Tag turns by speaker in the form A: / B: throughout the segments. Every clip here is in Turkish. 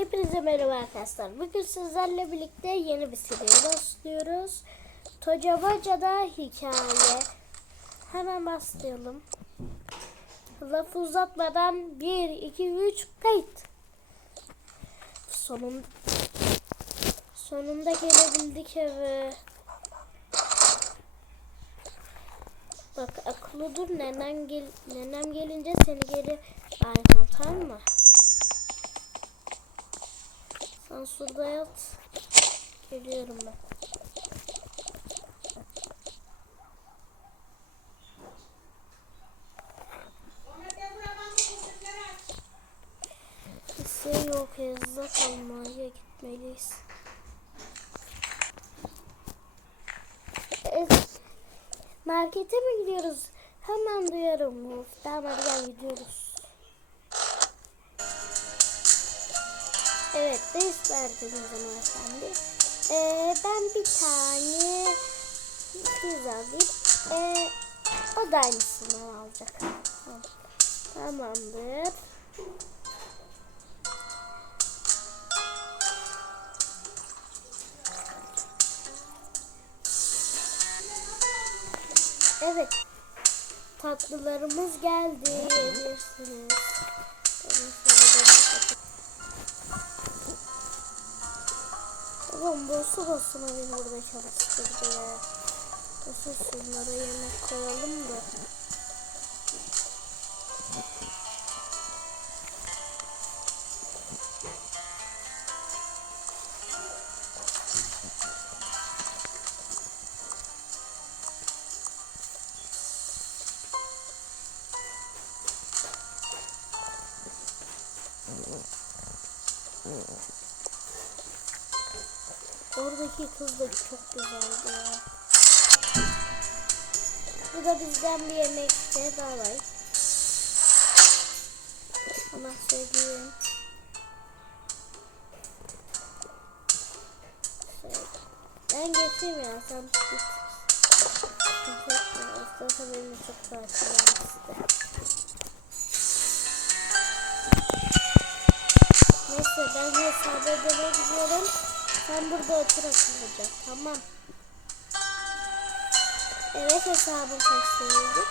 A: Hepinize merhaba arkadaşlar. Bugün sizlerle birlikte yeni bir seriye başlıyoruz. Tocabaca'da hikaye. Hemen başlayalım. Lafı uzatmadan 1, 2, 3 kayıt. Sonun, sonunda gelebildik eve. Bak akıllı dur nenem, gel, nenem gelince seni geri arayacağım mı? Sen şurada yat. Geliyorum ben. Şey yok. Hızlı kalmaya gitmeliyiz. E, markete mi gidiyoruz? Hemen duyarım. Tamam hadi gel gidiyoruz. Evet, ne isterdiniz hanımefendi? Ee, ben bir tane pizza alayım. Ee, o da aynısını alacak. Tamam. Tamamdır. Evet. Tatlılarımız geldi. Yiyebilirsiniz. Oğlum boşu boşuna beni burada çalıştırdı ya. Nasıl şunlara yemek koyalım da. Oradaki kız da çok güzeldi ya. Bu da bizden bir yemek de daha var. Ama söyleyeyim. Ben geçeyim ya sen git. Zaten benim çok parçalanmıştı. Neyse ben hesap ederek gidiyorum. Sen burada otur akıllıca. Tamam. Evet hesabım kaç liraydı?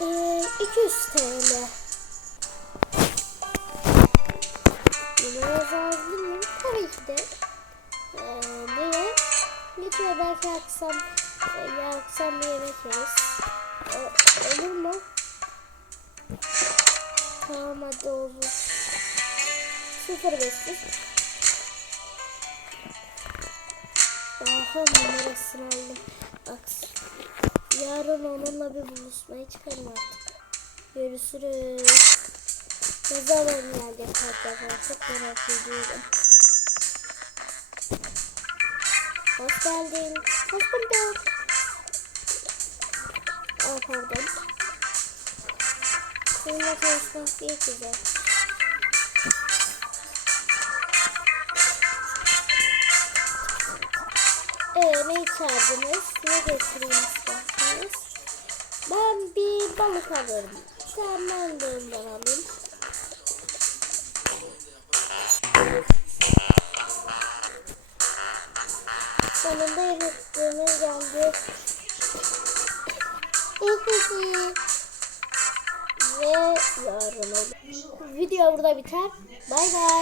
A: Ee, 200 TL. Bunu yazardım mı? Tabii ki de. Ee, niye? Lütfen belki akşam, e, akşam yemek yeriz. Ee, olur mu? Tamam hadi olur. 05'lik. Aha numarasını aldım. Bak. Yarın onunla bir buluşmaya çıkarım artık. Görüşürüz. Ne zaman gelecek acaba? Çok merak ediyorum. Hoş geldin. Hoş bulduk. Aa pardon. Seninle konuşmak iyi güzel. Ee, ne getireyim isterseniz? Ben bir balık alırım. Sen ben de ondan alayım. Sonunda yemeklerimiz geldi. Ve yarın olur. Video burada biter. Bay bay.